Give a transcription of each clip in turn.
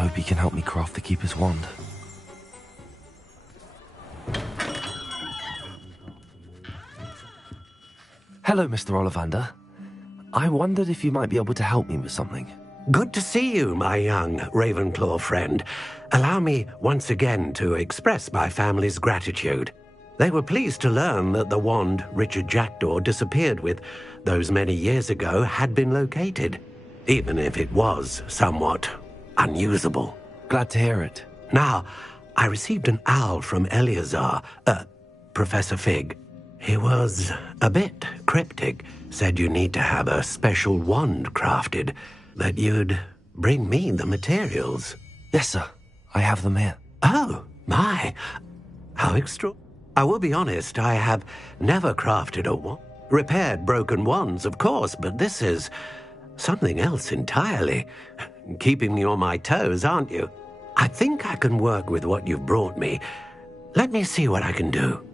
hope he can help me craft the Keeper's wand. Hello, Mr. Ollivander. I wondered if you might be able to help me with something. Good to see you, my young Ravenclaw friend. Allow me once again to express my family's gratitude. They were pleased to learn that the wand Richard Jackdaw disappeared with those many years ago had been located, even if it was somewhat unusable. Glad to hear it. Now, I received an owl from Eleazar, Professor Fig. He was a bit cryptic, said you need to have a special wand crafted, that you'd bring me the materials. Yes, sir. I have them here. Oh, my. How extra... I will be honest, I have never crafted a wand. Repaired broken wands, of course, but this is something else entirely. Keeping me on my toes, aren't you? I think I can work with what you've brought me. Let me see what I can do.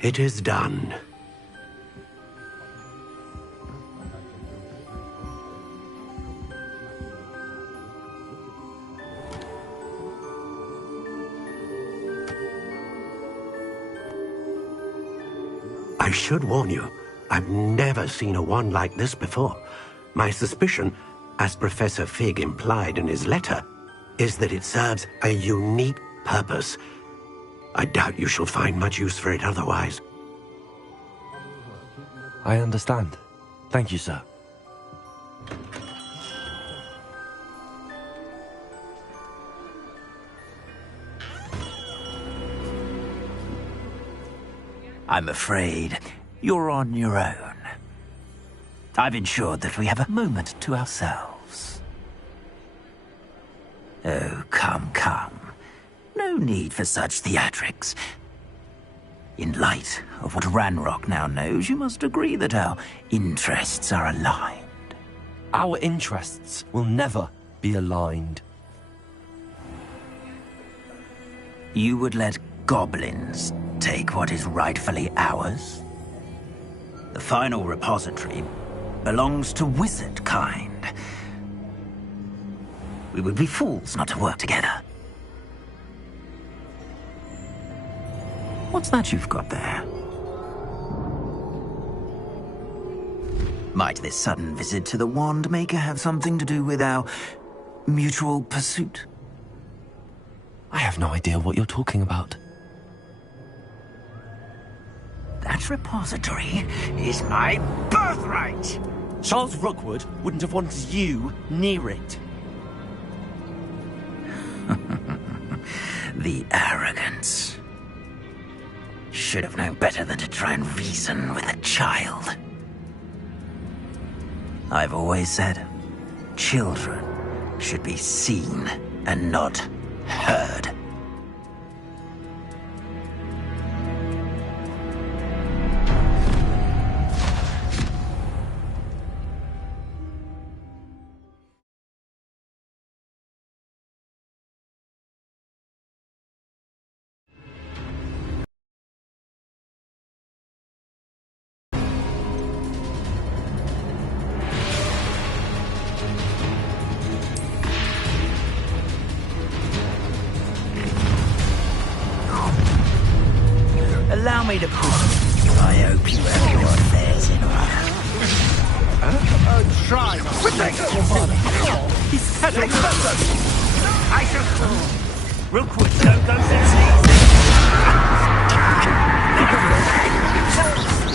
It is done. I should warn you, I've never seen a wand like this before. My suspicion, as Professor Fig implied in his letter, is that it serves a unique purpose. I doubt you shall find much use for it otherwise. I understand. Thank you, sir. I'm afraid you're on your own. I've ensured that we have a moment to ourselves. Oh, come, come. No need for such theatrics. In light of what Ranrock now knows, you must agree that our interests are aligned. Our interests will never be aligned. You would let goblins take what is rightfully ours? The final repository belongs to wizard kind. We would be fools not to work together. What's that you've got there? Might this sudden visit to the Wand Maker have something to do with our mutual pursuit? I have no idea what you're talking about. That repository is my birthright! Charles Rookwood wouldn't have wanted you near it. The arrogance. Should have known better than to try and reason with a child. I've always said, children should be seen and not heard. Allow me to put I hope you have your affairs in order. Try not to make He's had I shall... Rookwood, don't go so easy.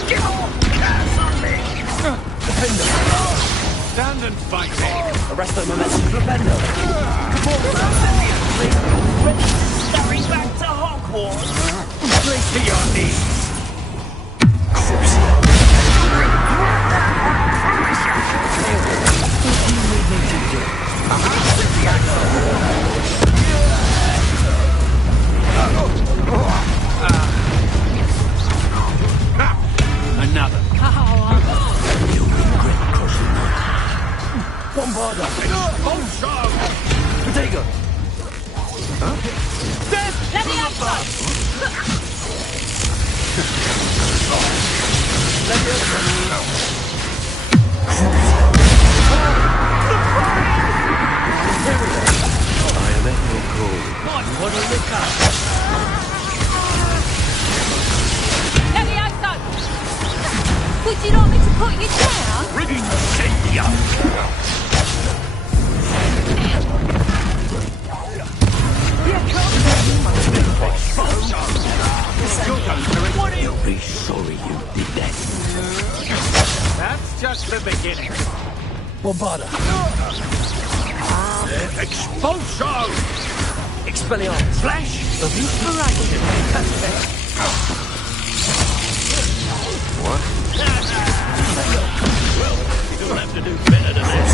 Get off! That's on me! Defender! stand and fight me. Arrest the momentum, Defender! Ready to scurry back to Hogwarts? Place to your knees. Would you like me to put you down? You'll be sorry you did that. That's just the beginning. Bombarda. Expulso! Expelliarmus. Flash of inspiration. Well, you'll have to do better than this.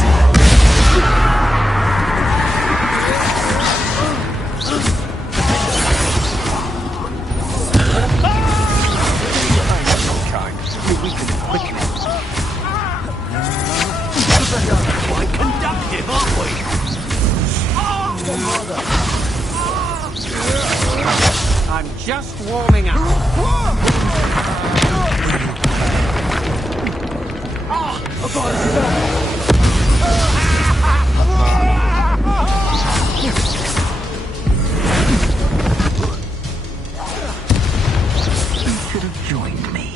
Quite conductive, aren't we? I'm just warming up. You should have joined me.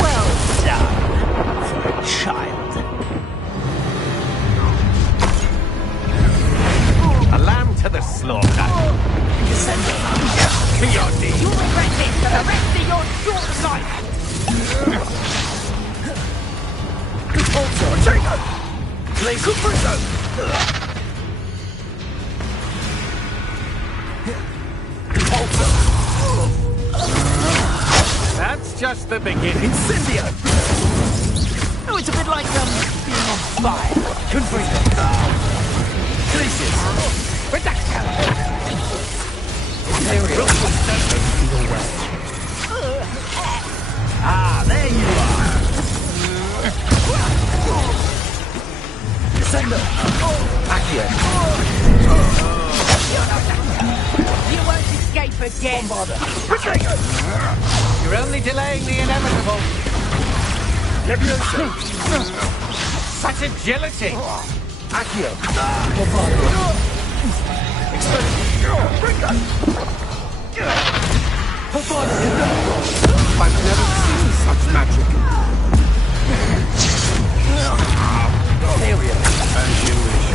Well done for a child. A lamb to the slaughter. To your knees. You'll regret it for the rest of your short life. That's just the beginning. Incendio! Oh, it's a bit like, being on fire. Glaciers! Reduction. Ah, there you are! Descendo! Accio! You won't escape again. You're only delaying the inevitable. Such agility. Accio. I've never seen such magic. As you wish.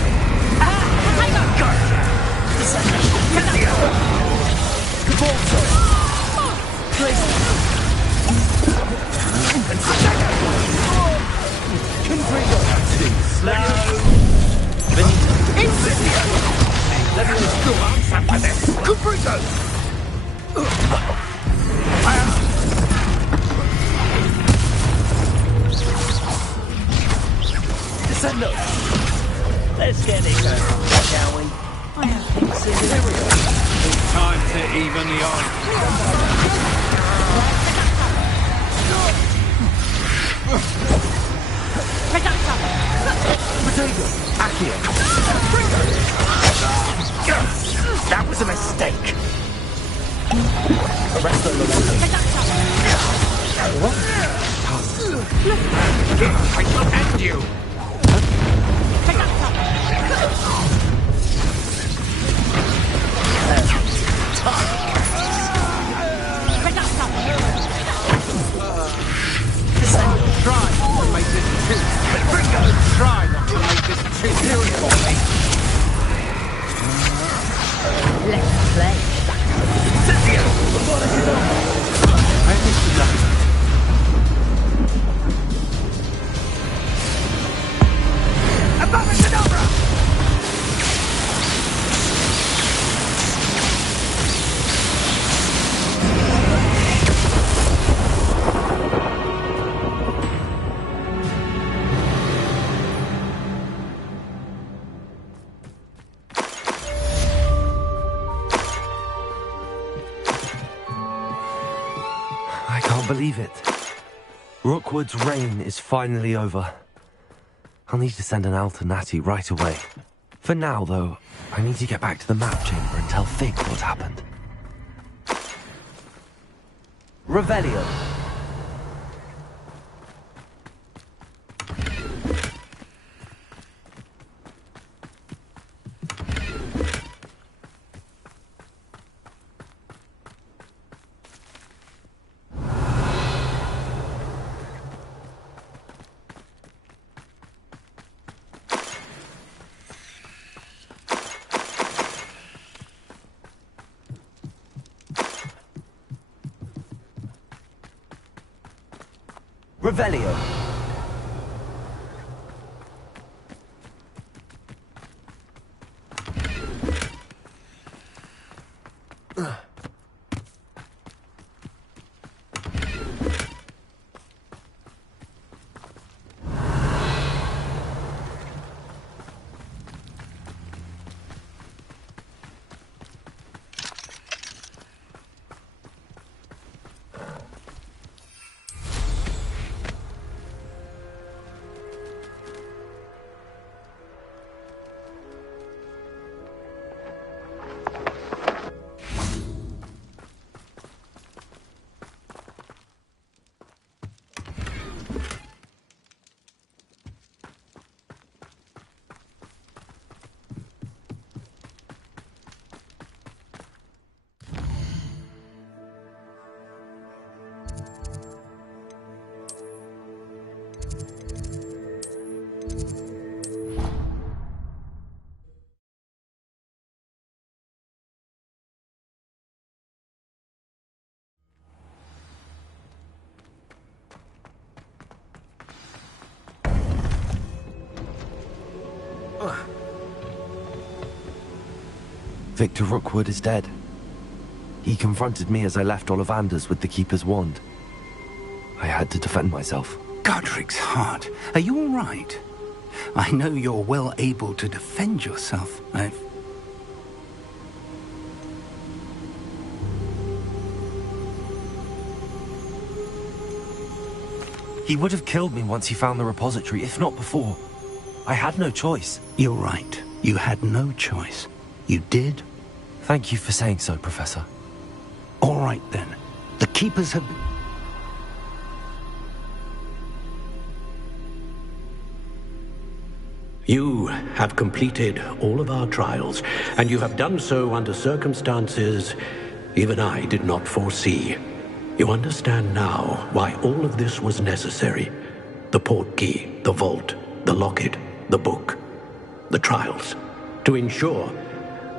Descendo! Let's get it going, shall we? I have things to do. Time to even the odds. That was a mistake. I shall end you. Try not to make this too. Try not to make this too serious for me. Let's play. I think you love it. I can't believe it. Rookwood's reign is finally over. I'll need to send an alternati right away. For now, though, I need to get back to the map chamber and tell Fig what happened. Revelio. Revelio. Victor Rookwood is dead. He confronted me as I left Ollivander's with the Keeper's wand. I had to defend myself. Godric's heart, are you all right? I know you're well able to defend yourself. He would have killed me once he found the repository, if not before. I had no choice. You're right. You had no choice. You did. Thank you for saying so, Professor. All right, then. The Keepers have... You have completed all of our trials, and you have done so under circumstances even I did not foresee. You understand now why all of this was necessary. The portkey, the vault, the locket, the book, the trials. To ensure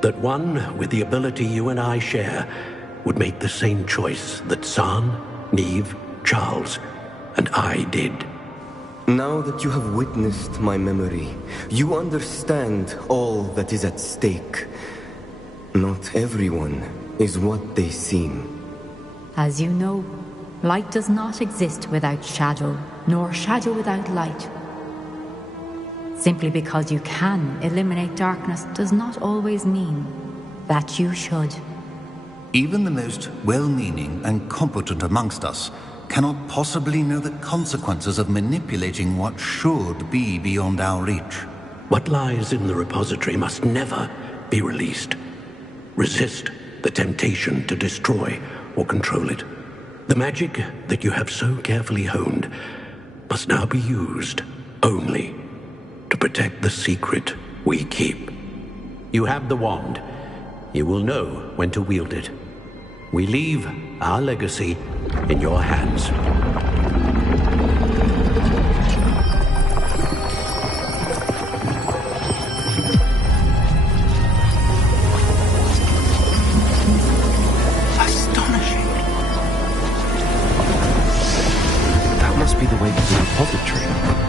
that one with the ability you and I share would make the same choice that San, Neve, Charles, and I did. Now that you have witnessed my memory, you understand all that is at stake. Not everyone is what they seem. As you know, light does not exist without shadow, nor shadow without light. Simply because you can eliminate darkness does not always mean that you should. Even the most well-meaning and competent amongst us cannot possibly know the consequences of manipulating what should be beyond our reach. What lies in the repository must never be released. Resist the temptation to destroy or control it. The magic that you have so carefully honed must now be used only to protect the secret we keep. You have the wand. You will know when to wield it. We leave our legacy in your hands. Astonishing. That must be the way to the repository.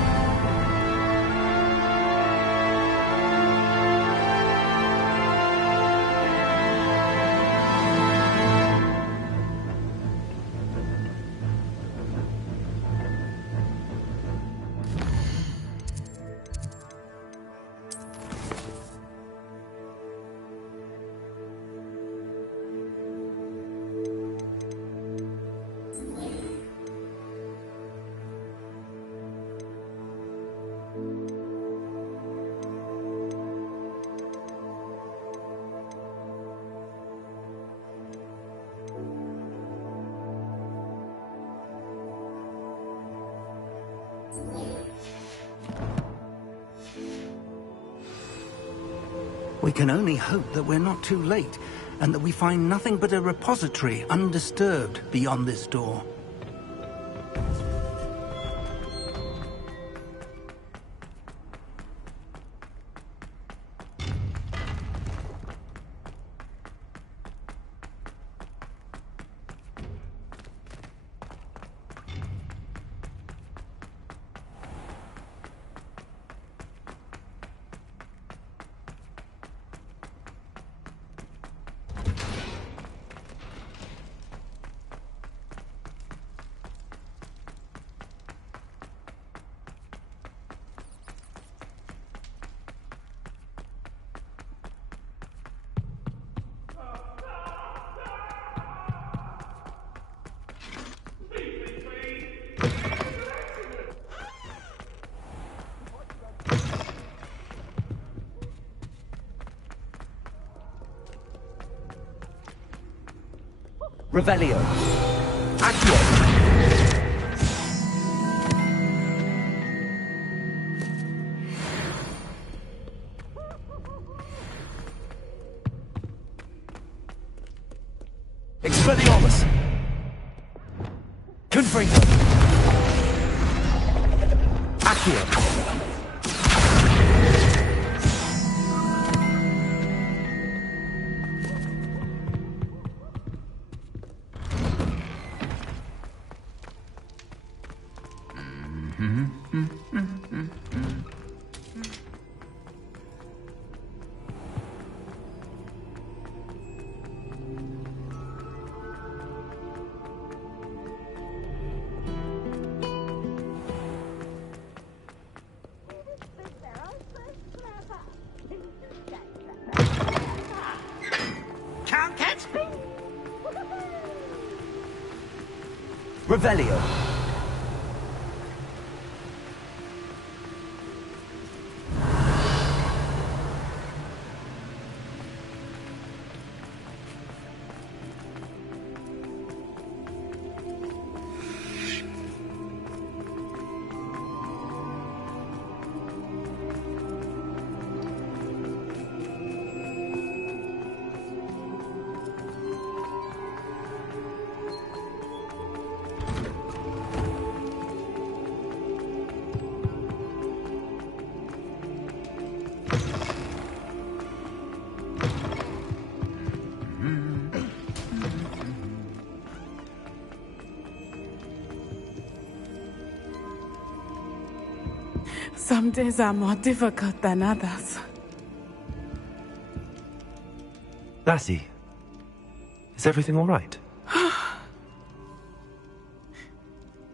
We can only hope that we're not too late, and that we find nothing but a repository undisturbed beyond this door. Revelio. Accio. Expelliarmus. Confringo. Accio. Can't catch me! Revelio. Some days are more difficult than others. Lassie, is everything all right?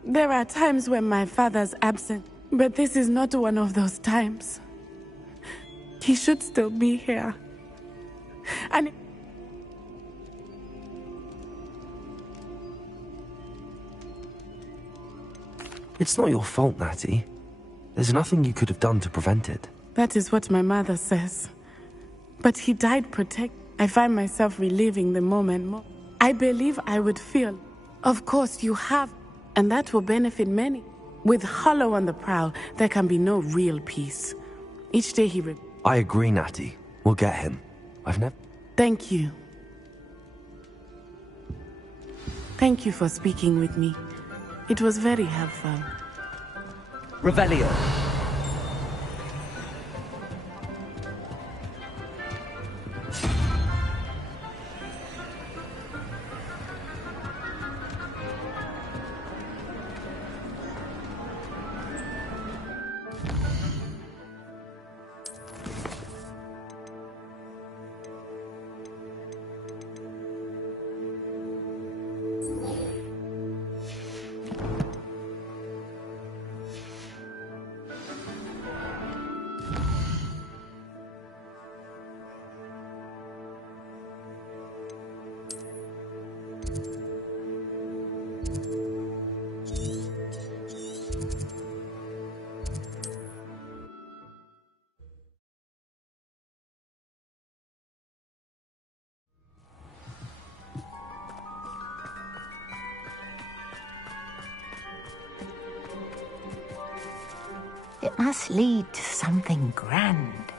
There are times when my father's absent, but this is not one of those times. He should still be here. And It's not your fault, Natty. There's nothing you could have done to prevent it. that is what my mother says. But he died protect. I find myself reliving the moment more. I believe I would feel. Of course you have, and that will benefit many. With Hollow on the prowl, there can be no real peace. Each day he I agree, Natty. We'll get him. I've never... Thank you. Thank you for speaking with me. It was very helpful. Revelio. It must lead to something grand.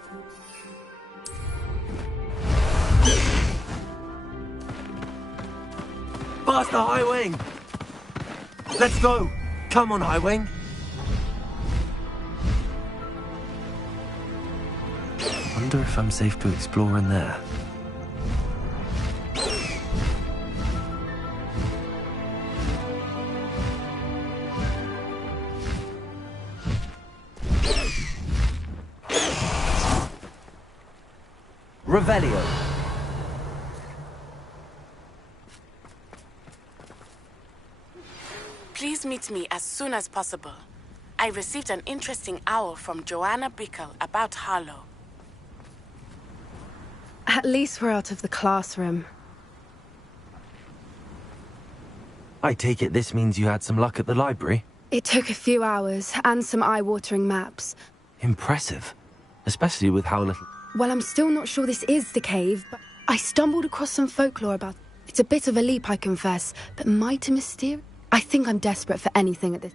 Faster, High Wing! Let's go! Come on, High Wing! Wonder if I'm safe to explore in there. Revelio. Please meet me as soon as possible. I received an interesting owl from Joanna Bickle about Harlow. At least we're out of the classroom. I take it this means you had some luck at the library? It took a few hours, and some eye-watering maps. Impressive. Especially with how little... Well, I'm still not sure this is the cave, but I stumbled across some folklore about it. It's a bit of a leap, I confess, but mighty mysterious. I think I'm desperate for anything at this...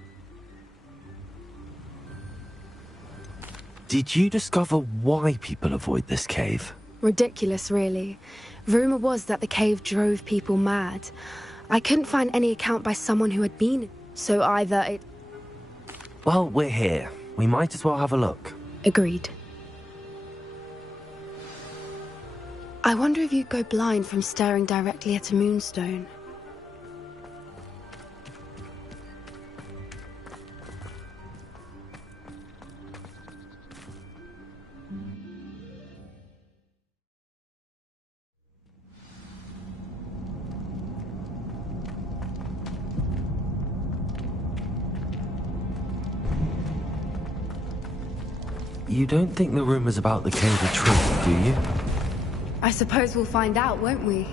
Did you discover why people avoid this cave? Ridiculous, really. Rumor was that the cave drove people mad. I couldn't find any account by someone who had been, so either it... Well, we're here. We might as well have a look. Agreed. I wonder if you'd go blind from staring directly at a moonstone. You don't think the rumors about the cave are true, do you? I suppose we'll find out, won't we?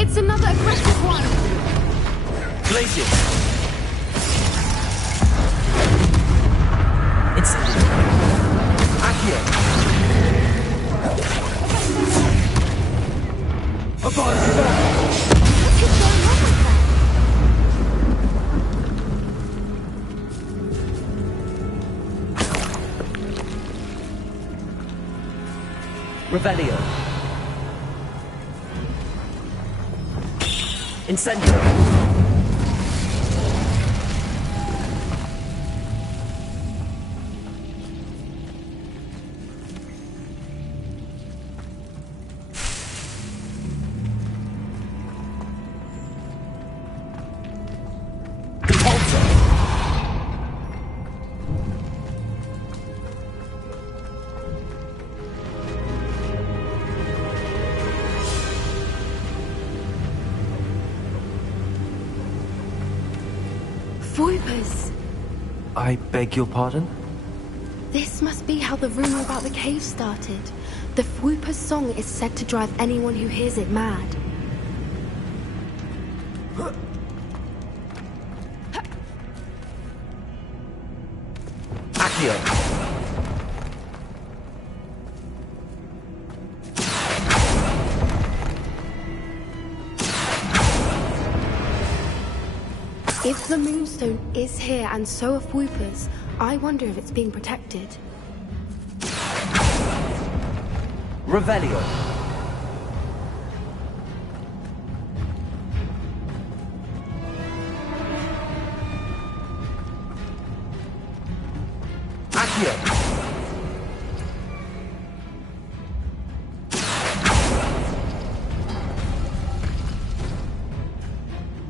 It's another aggressive one! Blaze it! It's... Accio! What is going on with that? Revelio. Incendio. Voipers! I beg your pardon? This must be how the rumor about the cave started. The Whooper's song is said to drive anyone who hears it mad. Accio. If the Moonstone is here and so are Whoopers, I wonder if it's being protected. Revelio. Accio.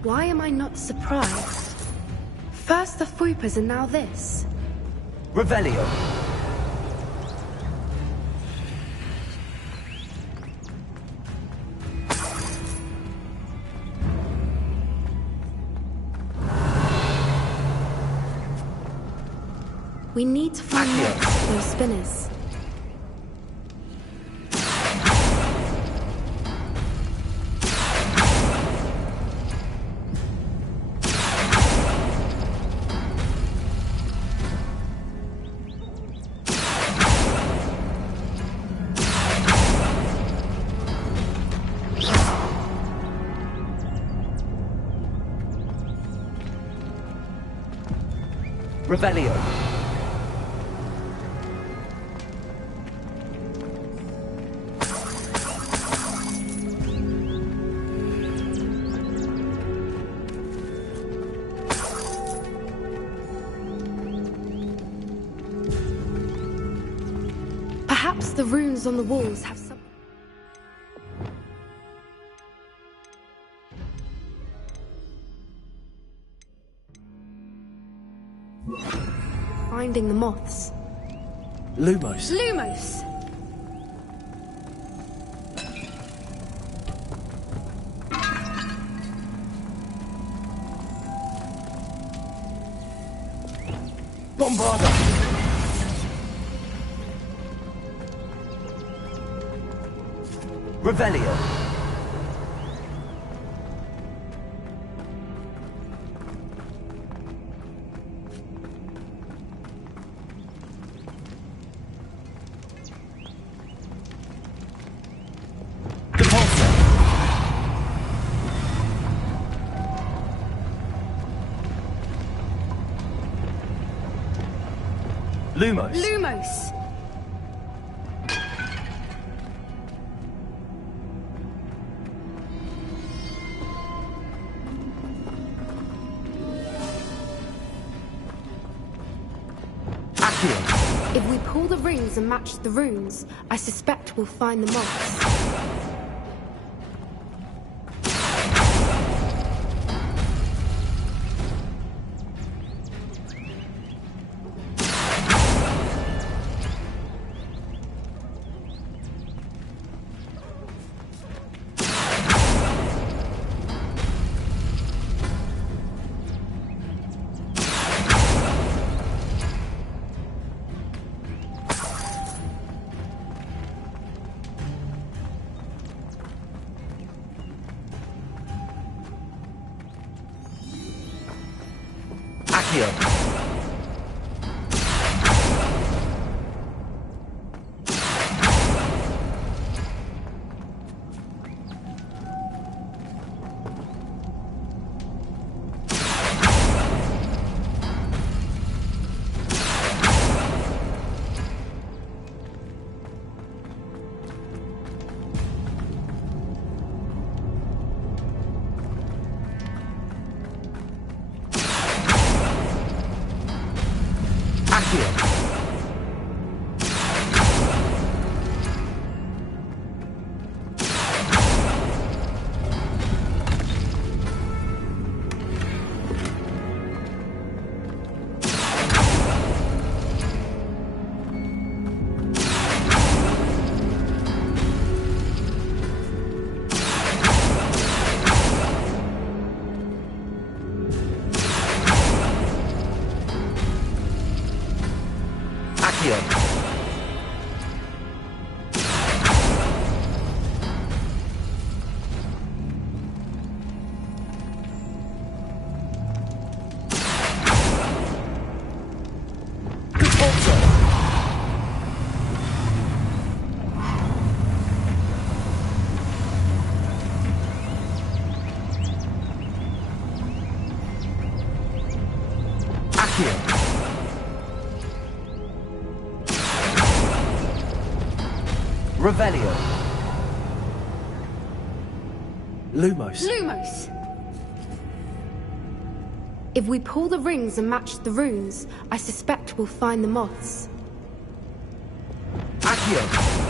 Why am I not surprised? First the Whoopers and now this. Revelio. We need to find those spinners. Revelio. Perhaps the runes on the walls have some... Finding the moths. Lumos. Lumos! Bombarda. Revelio. Lumos. Lumos! Accio. If we pull the rings and match the runes, I suspect we'll find the moths. Accio. Revelio. Lumos. Lumos! If we pull the rings and match the runes, I suspect we'll find the moths. Accio.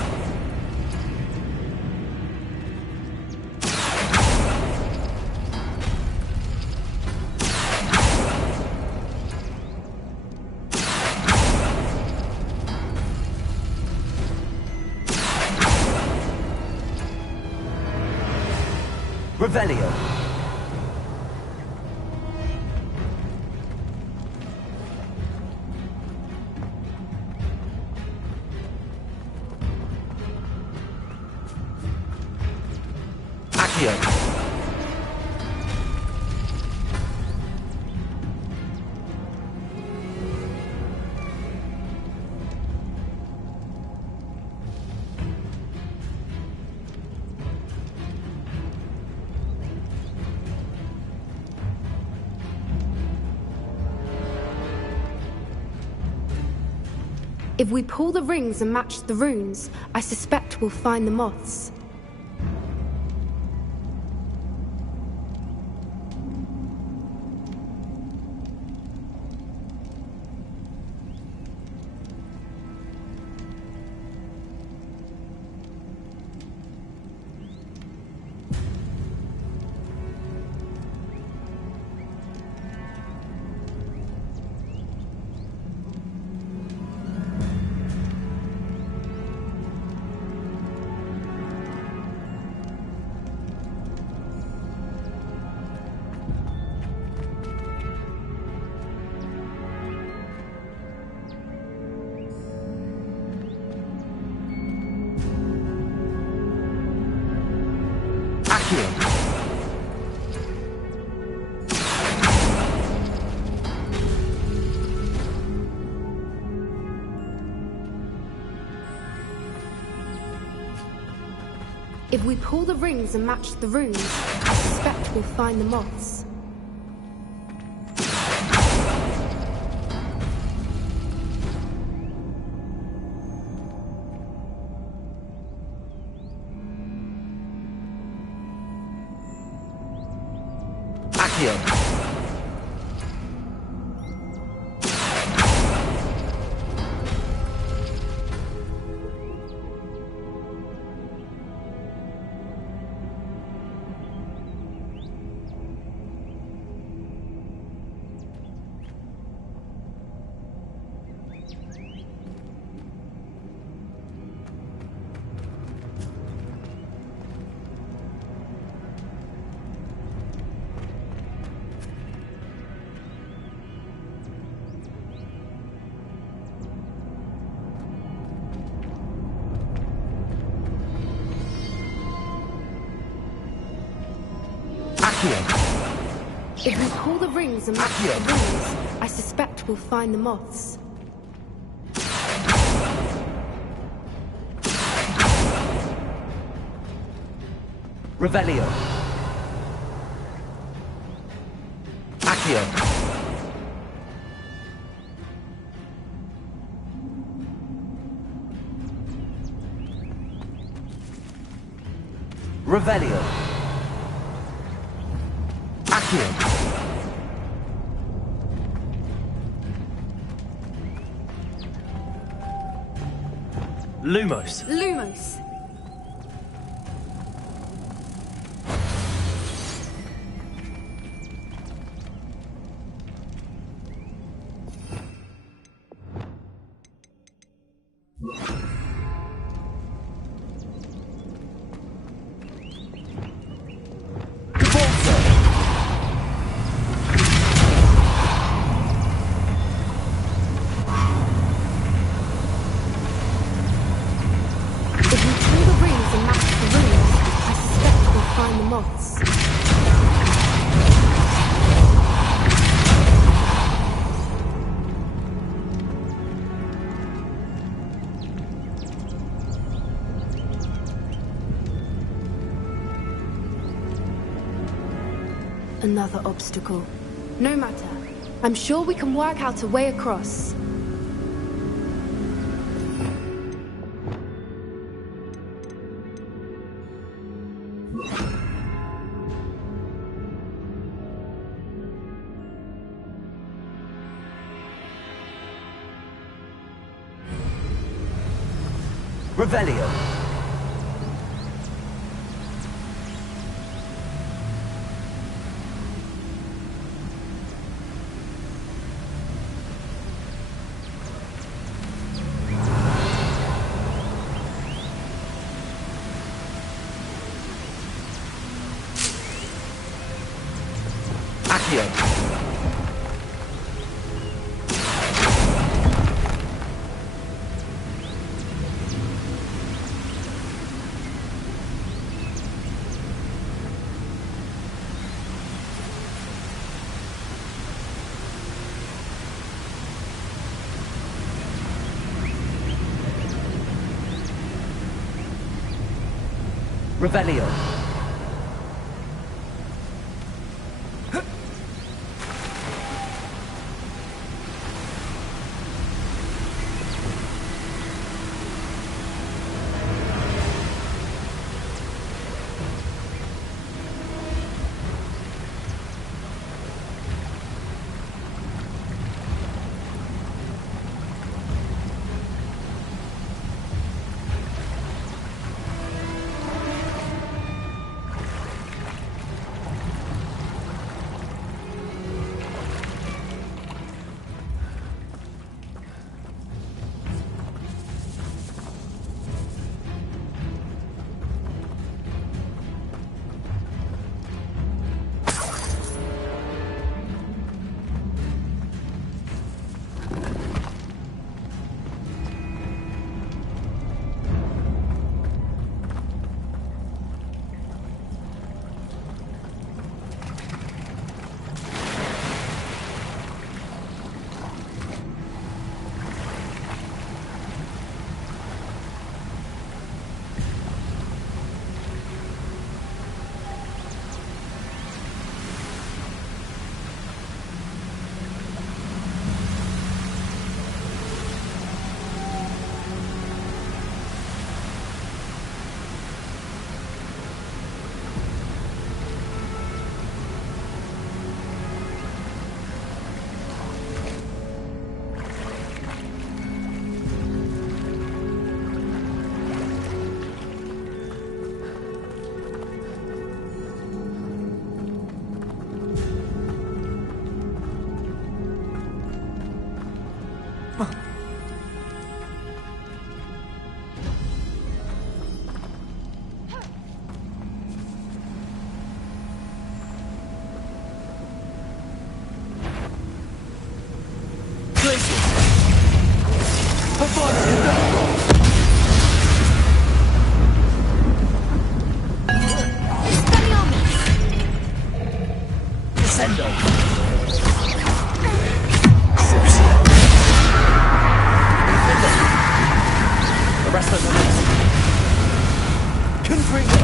Revelio. Accio. If we pull the rings and match the runes, I suspect we'll find the moths. If we pull the rings and match the runes, I suspect we'll find the moths. If we pull the rings and match the runes, I suspect we'll find the moths. Revelio. Accio. Revelio. Accio. Lumos. Lumos. Another obstacle. No matter. I'm sure we can work out a way across. Revelio. Accio. Revelio. The rest of the list. Confringo.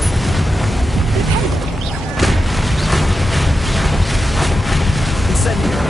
Incendio.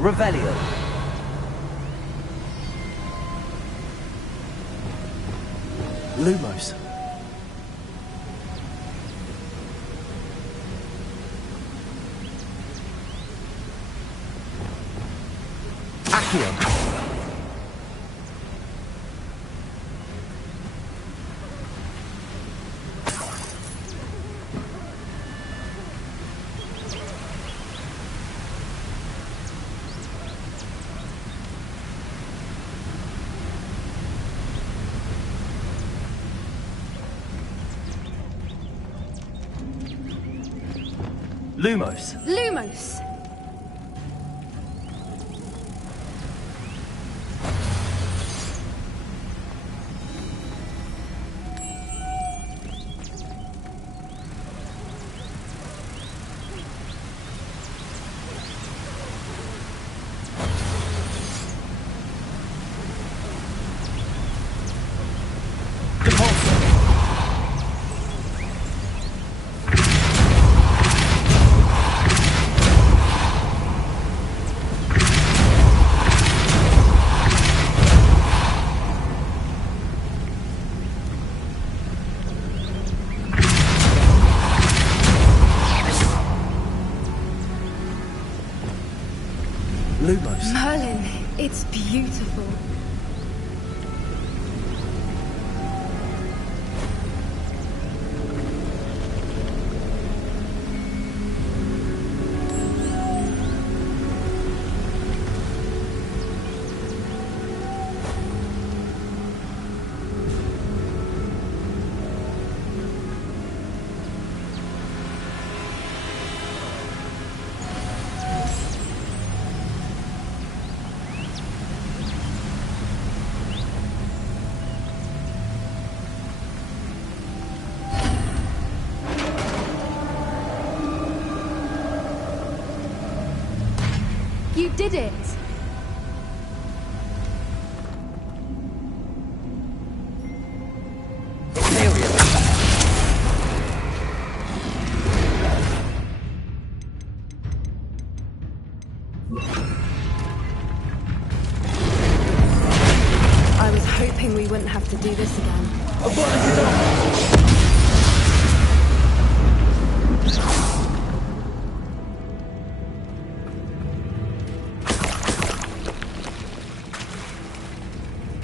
Revelio. Lumos. Accio. Lumos. Lumos! Lumos. Merlin, it's beautiful. You did it! I was hoping we wouldn't have to do this again.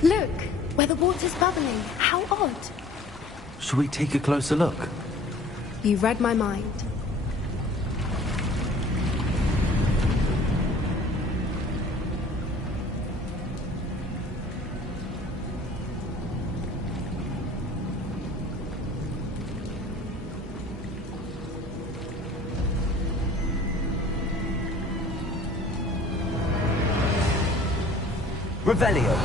Look, where the water's bubbling. How odd. Should we take a closer look? You read my mind. Revelio.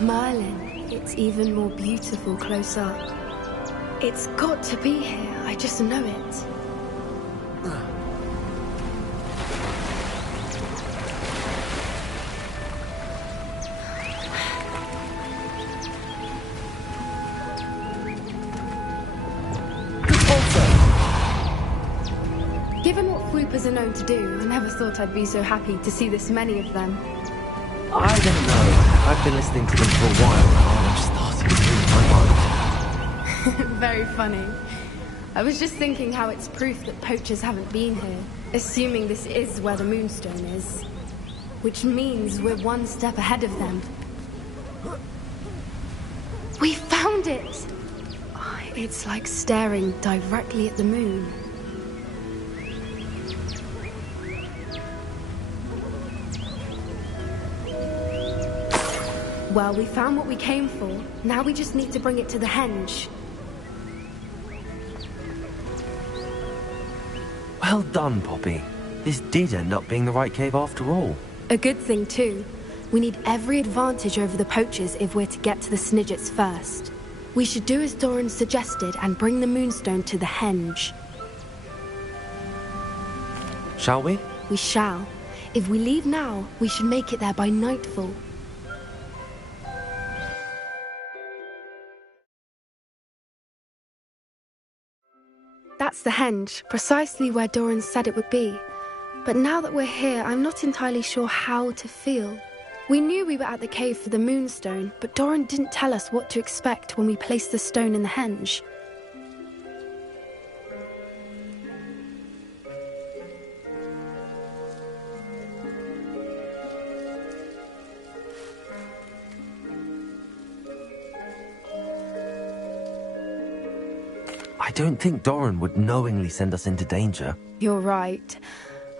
Merlin, it's even more beautiful close up. It's got to be here, I just know it. Given what Fwoopers are known to do, I never thought I'd be so happy to see this many of them. I don't know. I've been listening to them for a while now, and I'm starting to lose my mind. Very funny. I was just thinking how it's proof that poachers haven't been here, assuming this is where the Moonstone is. Which means we're one step ahead of them. We found it! Oh, it's like staring directly at the moon. Well, we found what we came for. Now we just need to bring it to the henge. Well done, Poppy. This did end up being the right cave after all. A good thing, too. We need every advantage over the poachers if we're to get to the Snidgets first. We should do as Doran suggested and bring the Moonstone to the henge. Shall we? We shall. If we leave now, we should make it there by nightfall. That's the henge, precisely where Doran said it would be. But now that we're here, I'm not entirely sure how to feel. We knew we were at the cave for the Moonstone, but Doran didn't tell us what to expect when we placed the stone in the henge. I don't think Doran would knowingly send us into danger. You're right.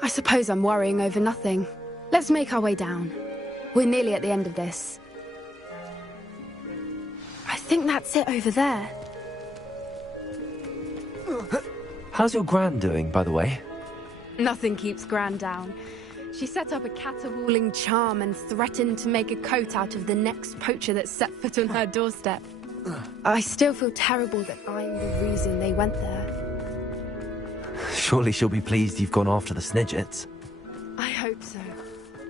I suppose I'm worrying over nothing. Let's make our way down. We're nearly at the end of this. I think that's it over there. How's your Gran doing, by the way? Nothing keeps Gran down. She set up a caterwauling charm and threatened to make a coat out of the next poacher that set foot on her doorstep. I still feel terrible that I'm the reason they went there. Surely she'll be pleased you've gone after the Snidgets. I hope so.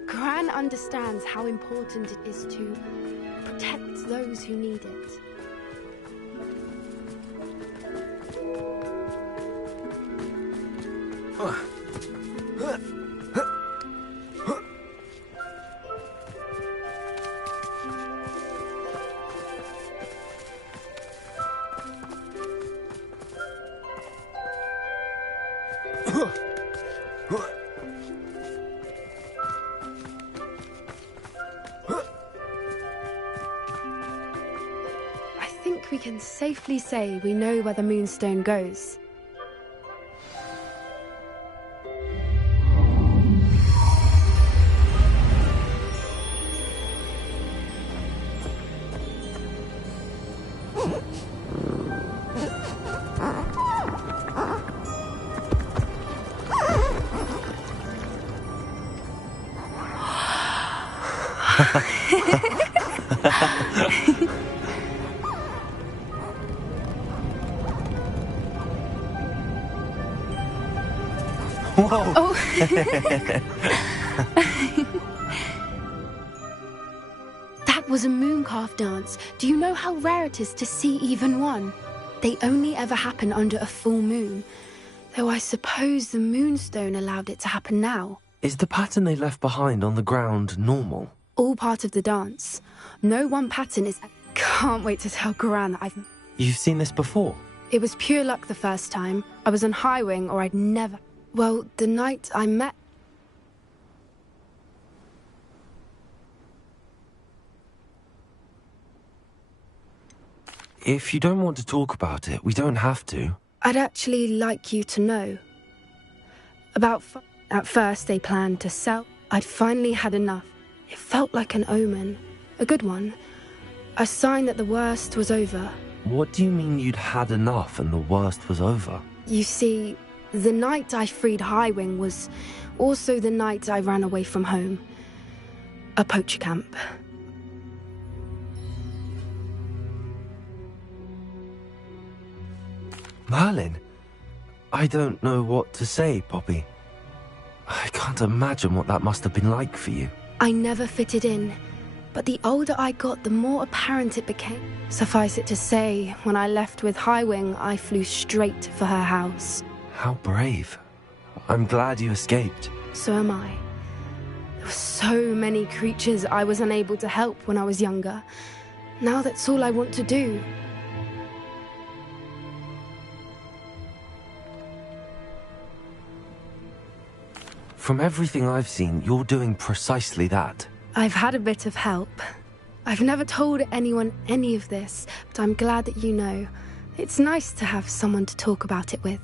Gran understands how important it is to protect those who need it. I think we can safely say we know where the Moonstone goes. Whoa! Oh. That was a mooncalf dance. Do you know how rare it is to see even one? They only ever happen under a full moon. Though I suppose the Moonstone allowed it to happen now. Is the pattern they left behind on the ground normal? All part of the dance. No one pattern is... Can't wait to tell Gran that I've... You've seen this before? It was pure luck the first time. I was on High Wing or I'd never... Well, the night I met... If you don't want to talk about it, we don't have to. I'd actually like you to know. At first they planned to sell. I'd finally had enough. It felt like an omen. A good one. A sign that the worst was over. What do you mean you'd had enough and the worst was over? You see, the night I freed High Wing was also the night I ran away from home. A poacher camp. Merlin? I don't know what to say, Poppy. I can't imagine what that must have been like for you. I never fitted in, but the older I got, the more apparent it became. Suffice it to say, when I left with Highwing, I flew straight for her house. How brave. I'm glad you escaped. So am I. There were so many creatures I was unable to help when I was younger. Now that's all I want to do. From everything I've seen, you're doing precisely that. I've had a bit of help. I've never told anyone any of this, but I'm glad that you know. It's nice to have someone to talk about it with.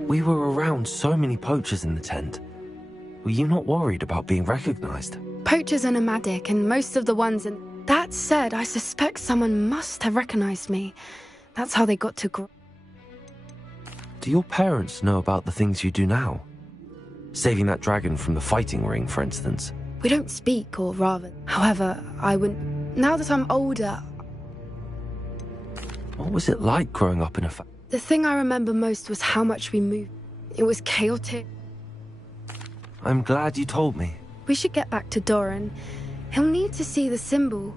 We were around so many poachers in the tent. Were you not worried about being recognized? Poachers are nomadic, and most of the ones in... That said, I suspect someone must have recognized me. That's how they got to grow. Do your parents know about the things you do now? Saving that dragon from the fighting ring, for instance. We don't speak, or rather... However, I wouldn't... Now that I'm older... What was it like growing up in a The thing I remember most was how much we moved. It was chaotic. I'm glad you told me. We should get back to Doran. He'll need to see the symbol.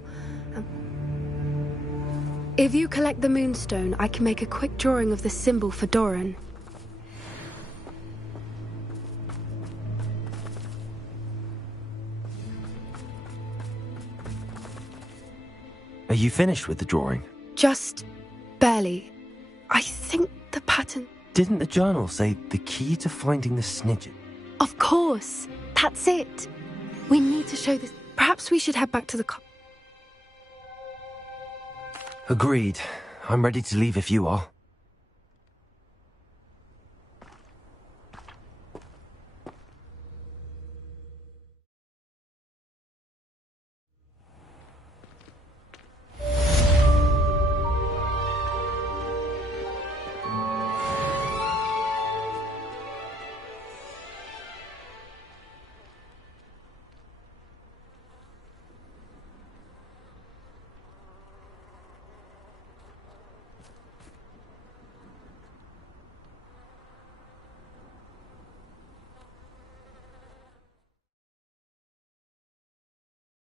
If you collect the Moonstone, I can make a quick drawing of the symbol for Doran. Are you finished with the drawing? Just barely. I think the pattern... Didn't the journal say the key to finding the snidget? Of course. That's it. We need to show this. Perhaps we should head back to the car. Agreed. I'm ready to leave if you are.